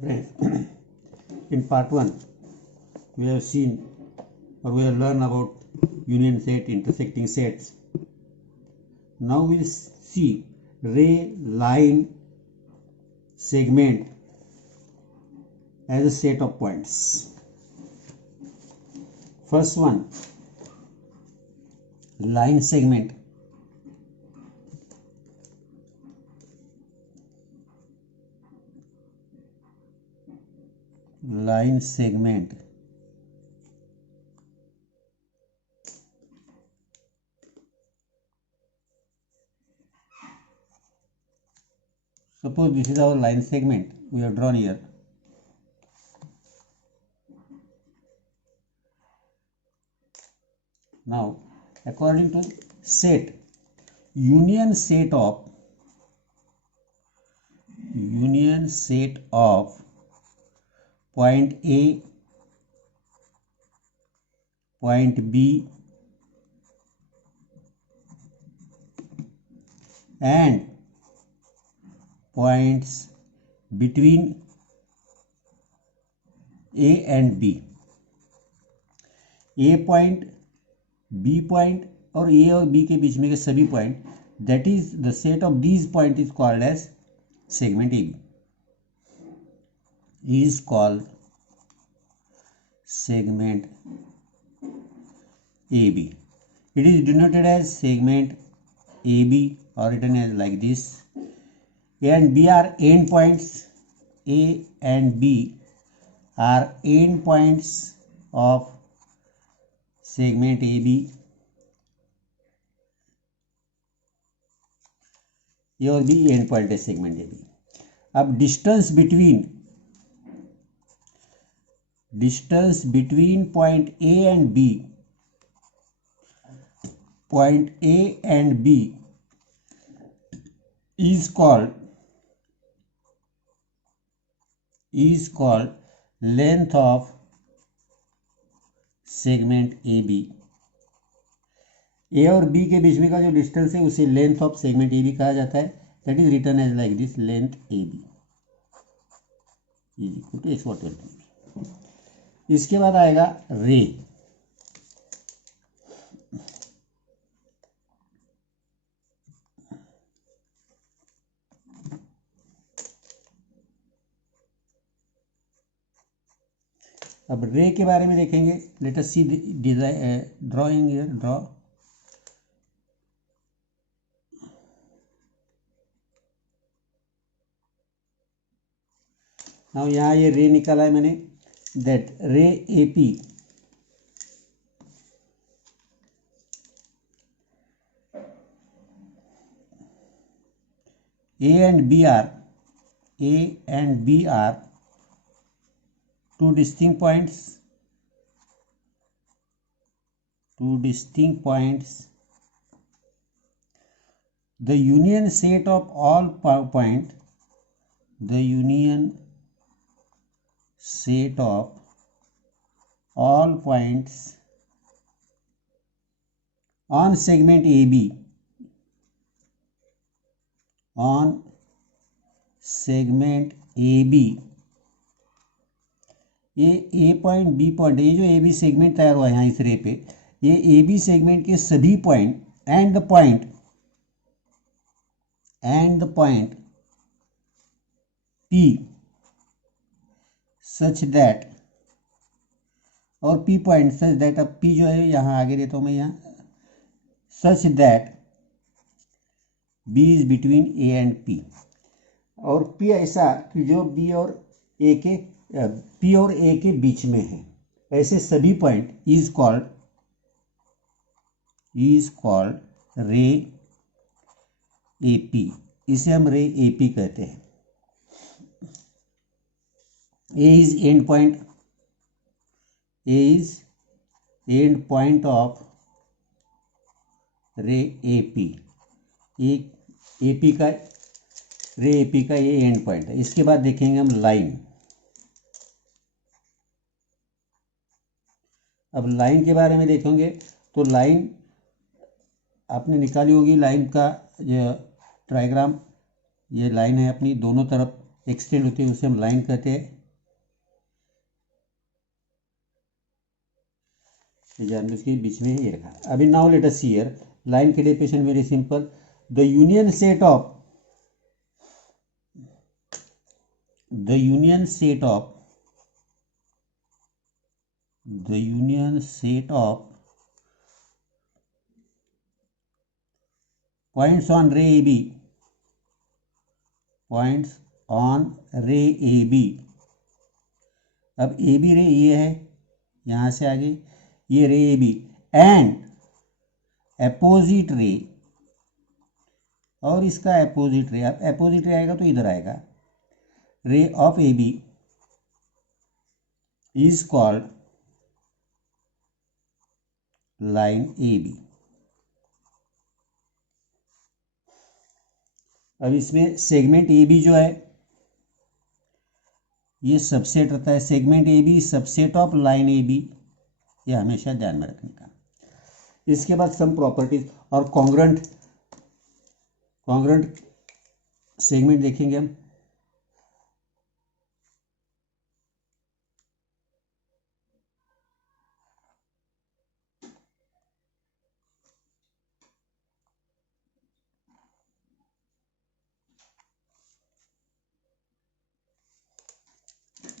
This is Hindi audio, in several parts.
Friends, in part 1, we have seen or we have learned about union set, intersecting sets. Now we will see ray, line, segment as a set of points. First one, line segment. Line segment. Suppose this is our line segment we have drawn here. Now, according to set, union set of point A, point B and points between A and B. A point, B point और A और B के बीच में के सभी point, that is the set of these point is called as segment AB. Is called segment AB. It is denoted as segment AB or written as like this. A and B are end points. A and B are end points of segment AB. A और B end point है segment AB. अब distance between point A and B is called length of segment AB. A और B के बीच में का जो डिस्टेंस है उसे लेंथ ऑफ सेगमेंट AB कहा जाता है. That is written as like this, length AB is equal to x/12. इसके बाद आएगा रे. अब रे के बारे में देखेंगे. Let us see drawing here. Draw. Now यहाँ ये रे निकाला है मैंने. दैट रे AP A and B are two distinct points. The union set of all points on segment AB ये A पॉइंट B पॉइंट, ये जो AB सेगमेंट तैयार हुआ है यहाँ इस रे पे, ये AB सेगमेंट के सभी point and the point P such that, और P पॉइंट सच दैट. अब P जो है यहाँ आगे देता हूँ मैं, यहाँ such that B is between A and P, और P ऐसा कि जो B और A के बीच में है. ऐसे सभी पॉइंट इज कॉल्ड रे AP. इसे हम रे AP कहते हैं. A is end point of रे AP. रे AP का ये एंड पॉइंट है. इसके बाद देखेंगे हम लाइन. अब लाइन के बारे में देखेंगे तो लाइन आपने निकाली होगी. लाइन का ये ट्राइग्राम, ये लाइन है अपनी, दोनों तरफ एक्सटेंड होती है उसे हम लाइन कहते हैं। जानबूझ के बीच में ये रखा। अभी now let us see here line के definition very simple. The union set of the union set of points on ray AB अब AB रे ये है, यहाँ से आगे ये रे AB एंड अपोजिट रे, और इसका अपोजिट रे, अब अपोजिट रे आएगा तो इधर आएगा, ray of AB is called line AB। अब इसमें सेगमेंट AB जो है ये सबसेट रहता है, segment AB subset of line AB, ये हमेशा ध्यान में रखने का। इसके बाद सम प्रॉपर्टीज और कॉन्ग्रुएंट सेगमेंट देखेंगे हम।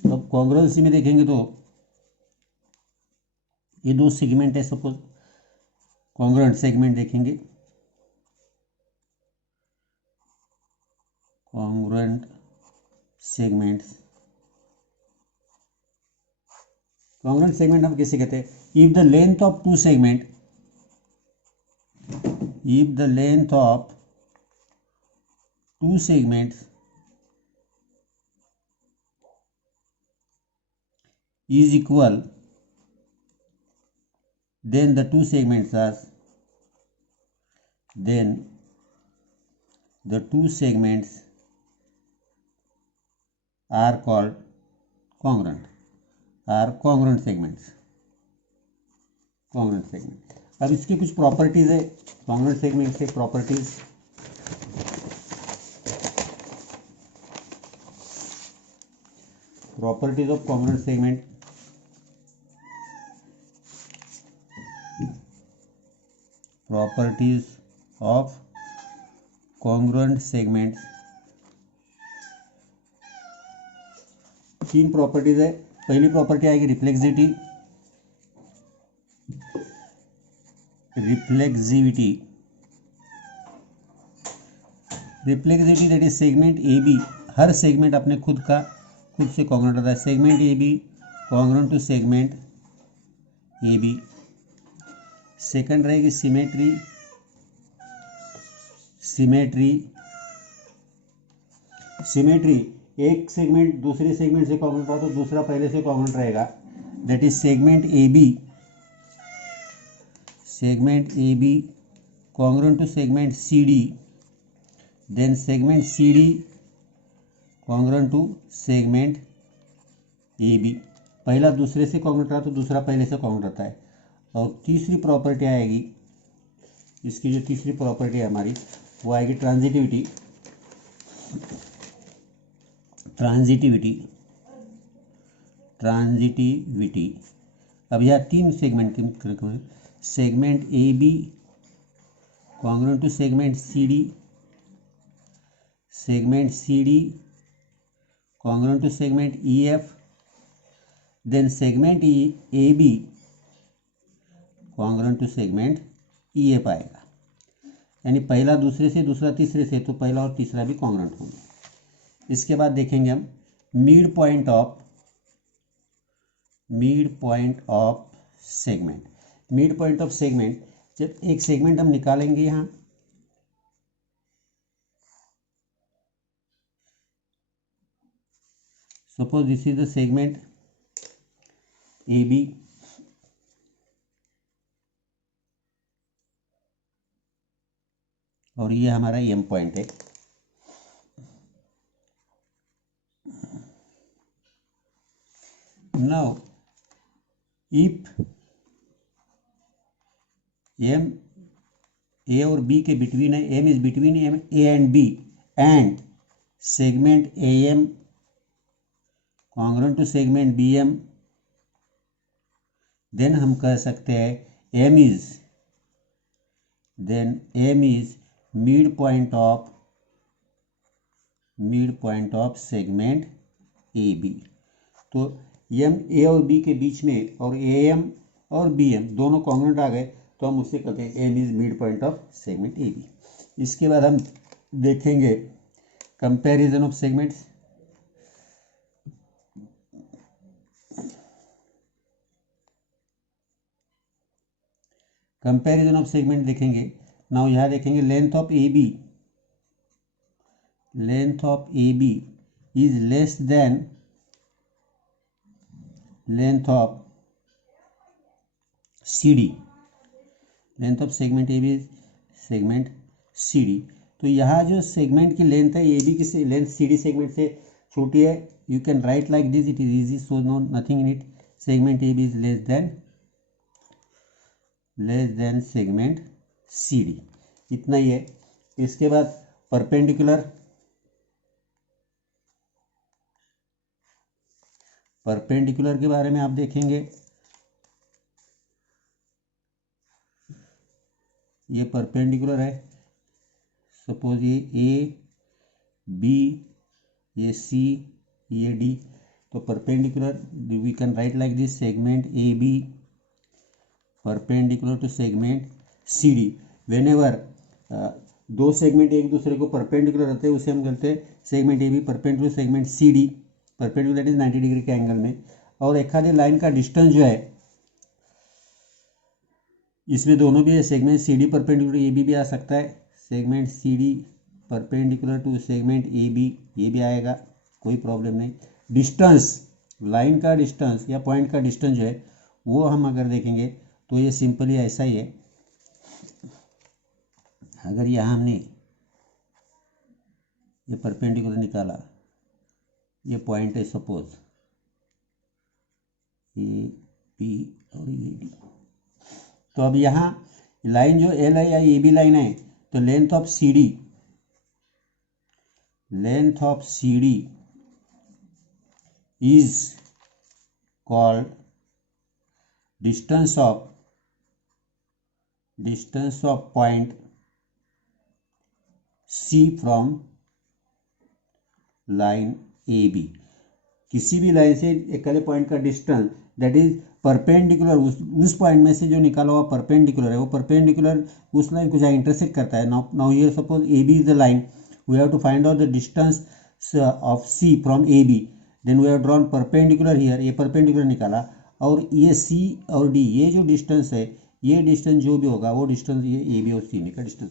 अब कॉन्ग्रुएंसी में देखेंगे तो ये दो सेगमेंट है, सपोज कॉन्ग्रुएंट सेगमेंट देखेंगे, कॉन्ग्रुएंट सेगमेंट्स, कॉन्ग्रुएंट सेगमेंट हम कैसे कहते हैं? If the length of two segment, if the length of two segments is equal, then the two segments are called congruent segments। अब इसकी कुछ प्रॉपर्टीज है कॉन्ग्रुएंट सेगमेंट के, properties of congruent segment. Properties of congruent segments, तीन प्रॉपर्टीज है। पहली प्रॉपर्टी आएगी reflexivity that is segment A B, हर सेगमेंट अपने खुद से कॉन्ग्रुएंट होता है। Segment A B congruent to segment A B. Second रहेगी सिमेट्री एक सेगमेंट दूसरे सेगमेंट से कॉन्ग्रुएंट हो तो दूसरा पहले से कॉन्ग्रुएंट रहेगा, that is segment A B congruent to segment C D, then segment C D congruent to segment A B. पहला दूसरे से कॉन्ग्रुएंट रहा तो दूसरा पहले से कॉन्ग्रुएंट रहता है। और तीसरी प्रॉपर्टी आएगी, इसकी जो तीसरी प्रॉपर्टी है हमारी वो आएगी ट्रांजिटिविटी। अब यह तीन सेगमेंट के, segment A B congruent to segment C D, segment C D congruent to segment E F, then segment A B congruent to segment E F आएगा। यानी पहला दूसरे से, दूसरा तीसरे से, तो पहला और तीसरा भी कॉन्ग्रुएंट होंगे। इसके बाद देखेंगे हम मिड पॉइंट ऑफ सेगमेंट। जब एक सेगमेंट हम निकालेंगे यहाँ, suppose this is the segment A B, और ये हमारा एम पॉइंट है। नाउ इफ एम ए और बी के बिटवीन है, M is between M A and B, and segment A M congruent to segment B M, then हम कह सकते हैं M is mid point of segment A B. तो एम ए और बी के बीच में और ए एम और बी एम दोनों कॉन्ग्रुएंट आ गए तो हम उससे कहते हैं M is mid point of segment A B. इसके बाद हम देखेंगे comparison of segments. Comparison of segment देखेंगे। नाउ यहाँ देखेंगे length of A B is less than length of C D. Length of segment A B segment C D. तो यहाँ जो सेगमेंट की लेंथ है ए बी की लेंथ सी डी सेगमेंट से छोटी है। You can write like this, it is easy, so no nothing in it. Segment A B is less than segment C D, इतना ही है। इसके बाद परपेंडिकुलर के बारे में आप देखेंगे। ये परपेंडिकुलर है, सपोज ये ए बी, ये सी, ये डी। तो perpendicular we can write like this, segment A B perpendicular to segment C D. Whenever दो सेगमेंट एक दूसरे को परपेंडिकुलर रहते हैं उसे हम कहते हैं segment A B perpendicular segment C D. Perpendicular is 90 degree के एंगल में। और एक आधी लाइन का डिस्टेंस जो है इसमें दोनों भी है। Segment C D perpendicular A B भी आ सकता है, segment C D perpendicular to segment A B ये भी आएगा, कोई प्रॉब्लम नहीं। डिस्टेंस, लाइन का डिस्टेंस या पॉइंट का डिस्टेंस जो है वो हम अगर देखेंगे तो ये सिंपली ऐसा ही है। अगर यहाँ हमने ये परपेंडिकुलर निकाला, ये पॉइंट है सपोज ए पी और ये डी। तो अब यहाँ लाइन जो एल है या ए बी लाइन है तो length of C D is called distance of point C from line A B. किसी भी लाइन से एक वाले पॉइंट का डिस्टेंस दैट इज परपेंडिकुलर, उस पॉइंट में से जो निकाला हुआ परपेंडिकुलर है वो परपेंडिकुलर उस लाइन को जहाँ इंटरसेक्ट करता है। Now here suppose A B is the line, we have to find out the distance of C from A B, then we have drawn perpendicular here, ये परपेंडिकुलर निकाला। और ये सी और डी ये जो डिस्टेंस है, ये डिस्टेंस जो भी होगा वो डिस्टेंस ये ए बी और सी का डिस्टेंस